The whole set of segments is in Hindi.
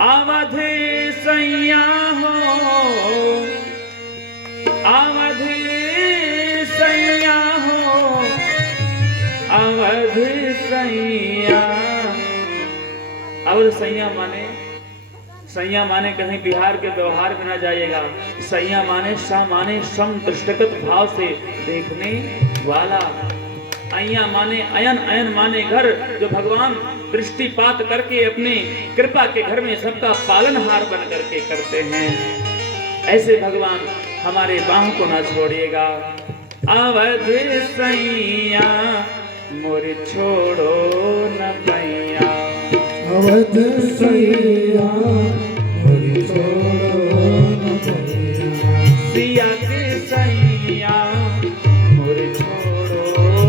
अवध सैया हो, अवध सैया हो, अवध सैया। अवध सैया माने कहीं बिहार के व्यवहार में ना जाइएगा। सैया माने सम दृष्टिगत भाव से देखने वाला। अय्या माने अयन, अयन माने घर, जो भगवान दृष्टिपात करके अपने कृपा के घर में सबका पालनहार बन करके करते हैं। ऐसे भगवान हमारे बाहों को ना छोड़िएगा। अवध सैया मोर छोड़ो न पैया, अवध सैया मोर छोड़ो न पैया, सिया के सैया मोर छोड़ो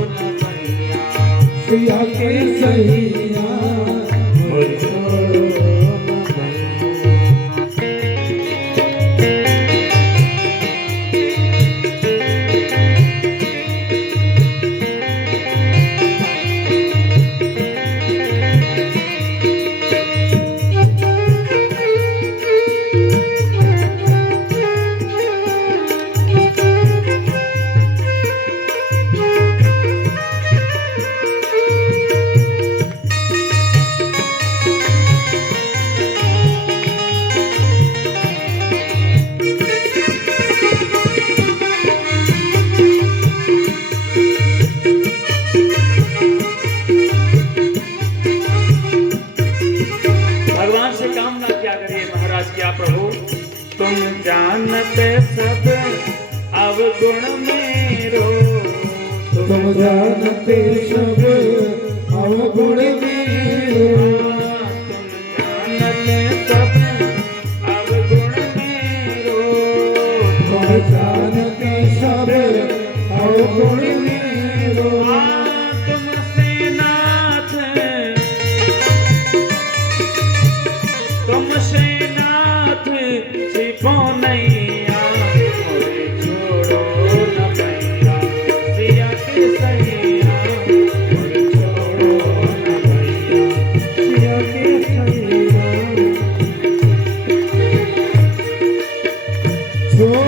न पैया, सिया के सैया मोर छोड़ो न पैया। प्रभु तुम जानते सब अवगुण मेरो, तुम जानते सब अवगुण मेरो, तुम जानते सब अवगुण मेरो, तुम जानते सब अवगुण मेरो। तुमसे नाथ, तुमसे छिपो नैया मोरे छोड़ो न पैया, सिया के सैया मोरे छोड़ो न पैया, सिया के सैया छोड़ो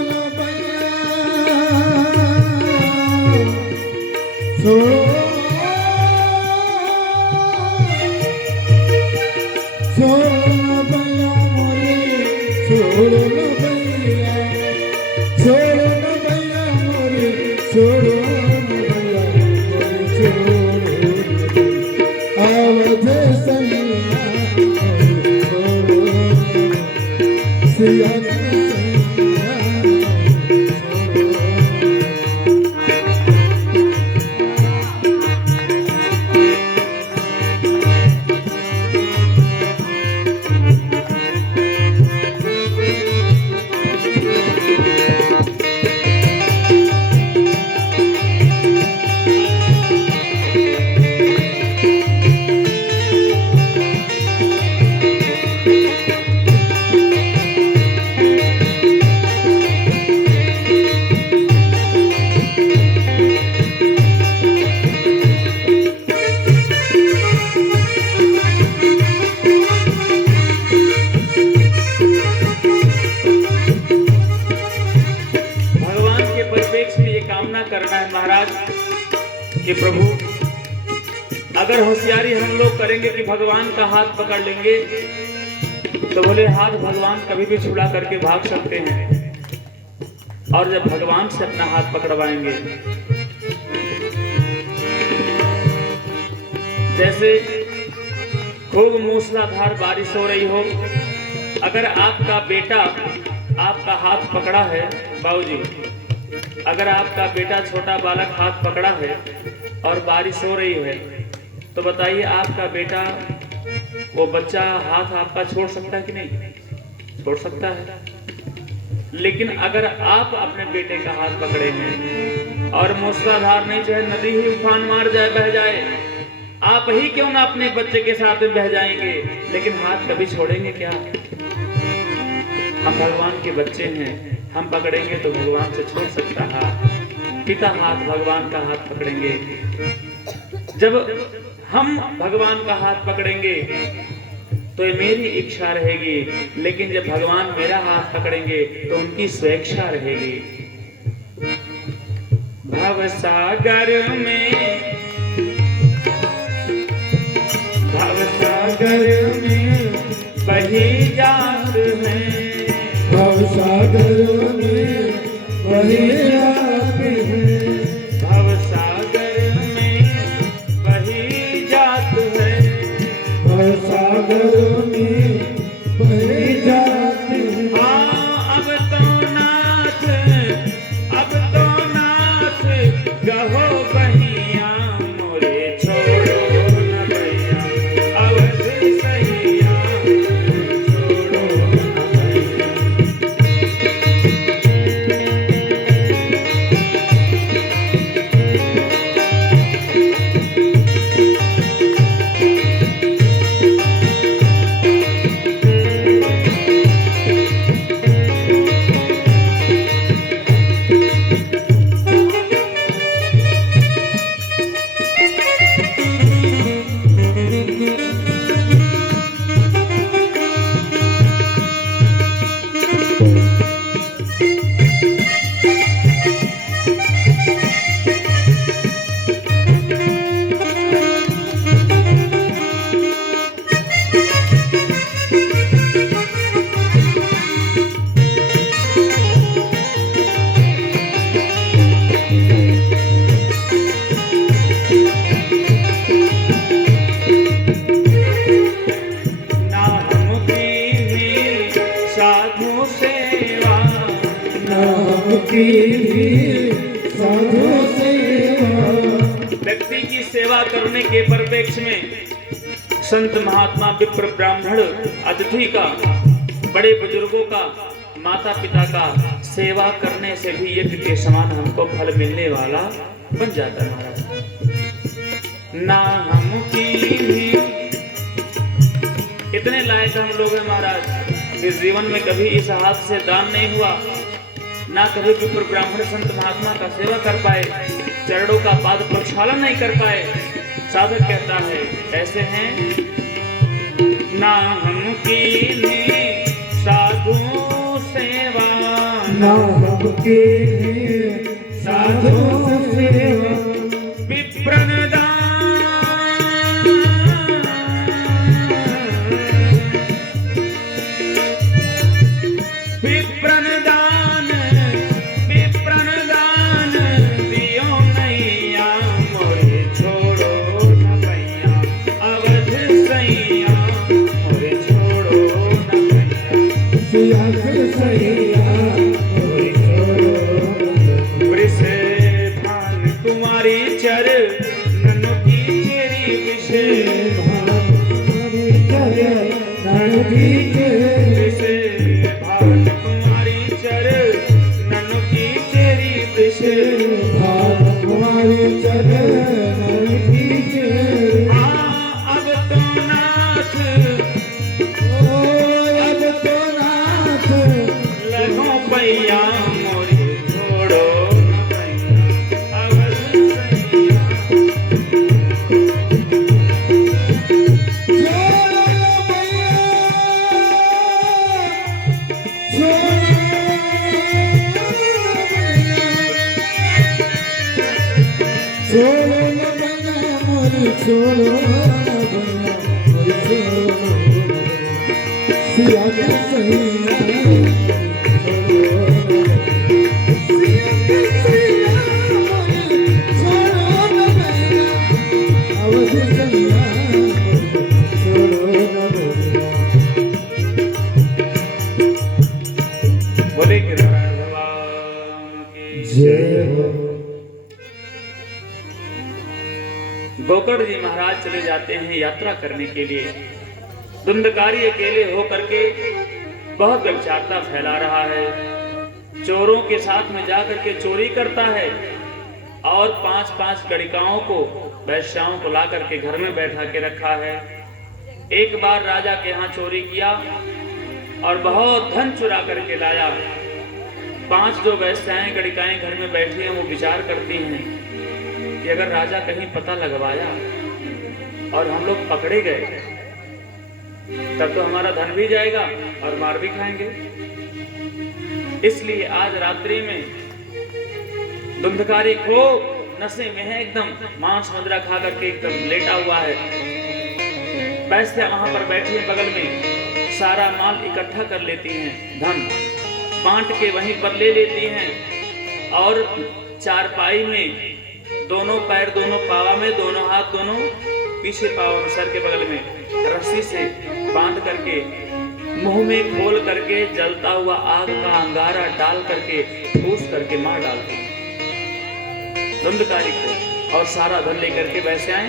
न पैया, छोड़ो छोड़ो न भैया, छोड़ो न भैया मोरे, छोड़ो न भैया मोरे, छोड़ो अवध सैया मोरे, छोड़ो सिया के सैया मोरे, करना है महाराज कि प्रभु अगर होशियारी हम लोग करेंगे कि भगवान का हाथ पकड़ लेंगे तो बोले हाथ भगवान कभी भी छुड़ा करके भाग सकते हैं, और जब भगवान से अपना हाथ पकड़वाएंगे, जैसे खूब मूसलाधार बारिश हो रही हो, अगर आपका बेटा आपका हाथ पकड़ा है, बाबूजी अगर आपका बेटा छोटा बालक हाथ पकड़ा है और बारिश हो रही है, तो बताइए आपका बेटा वो बच्चा हाथ आपका छोड़ सकता है कि नहीं? छोड़ सकता है। लेकिन अगर आप अपने बेटे का हाथ पकड़े हैं और मूसलाधार नहीं, चाहे नदी ही उफान मार जाए, बह जाए, आप ही क्यों ना अपने बच्चे के साथ में बह जाएंगे, लेकिन हाथ कभी छोड़ेंगे क्या? हम भगवान के बच्चे हैं, हम पकड़ेंगे तो भगवान से छोड़ सकता है। पिता हाथ भगवान का हाथ पकड़ेंगे। जब हम भगवान का हाथ पकड़ेंगे तो ये मेरी इच्छा रहेगी, लेकिन जब भगवान मेरा हाथ पकड़ेंगे तो उनकी स्वेच्छा रहेगी। भव सागर में बही जात है, भव सागर में बही जात है, भव सागर में बही जात है, भव सागर में बही जात है। हाँ अब तो नाथ गहो बहिया मोरे छोड़ो न भैया, अवध सैया छोड़ो न भैया। साधु सेवा, नाम की भी साधु सेवा, व्यक्ति की सेवा करने के परिप्रेक्ष्य में संत महात्मा विप्र ब्राह्मण अतिथि का, बड़े बुजुर्गों का, माता पिता का सेवा करने से भी यज्ञ के समान हमको फल मिलने वाला बन जाता है महाराज। ना हम की भी इतने लायक हम लोग हैं महाराज, इस जीवन में कभी इस हाथ से दान नहीं हुआ, ना कभी विप्र ब्राह्मण संत महात्मा का सेवा कर पाए, चरणों का पाद प्रक्षालन नहीं कर पाए। साधक कहता है ऐसे हैं, ना हम की भी साधु सेवा, नाम की भी साधु सेवा, विप्रन दान दियो नैया मोरे छोड़ो न भैया, अवध सैया मोरे छोड़ो न भैया। सिया सैया कोई छोड़ो वृष भान कुमारी चर ननु की चेरी विषे, वृष भान कुमारी चर ननु की चेरी विषे, हाँ अब तो नाथ लगो पैया मोरे छोड़ो न भैया, अवध सैया। छोड़ो सिया बोले गिरिराज भगवान की जय हो। गोकर्ण जी महाराज चले जाते हैं यात्रा करने के लिए। धुंधकारी अकेले होकर के बहुत व्यभिचारता फैला रहा है, चोरों के साथ में जाकर के चोरी करता है और 5-5 गणिकाओं को, वैश्याओं को ला करके घर में बैठा के रखा है। एक बार राजा के यहाँ चोरी किया और बहुत धन चुरा करके लाया। 5 जो वैश्याएं गणिकाएं घर में बैठी हैं वो विचार करती हैं कि अगर राजा कहीं पता लगवाया और हम लोग पकड़े गए, तब तो हमारा धन भी जाएगा और मार भी खाएंगे। इसलिए आज रात्रि में धुंधकारी खूब नशे में है, एकदम मांस मदिरा खा करके एकदम लेटा हुआ है। वैश्या वहां पर बैठी है बगल में, सारा माल इकट्ठा कर लेती हैं, धन बांट के वहीं पर ले लेती हैं और चारपाई में दोनों पैर दोनों पावा में, दोनों हाथ दोनों पीछे पावा में, सर के बगल में रस्सी से बांध करके मुंह में खोल करके जलता हुआ आग का अंगारा डाल करके ठूस करके मार डालती है धुंधकारी को, और सारा धन लेकर के वैश्याएं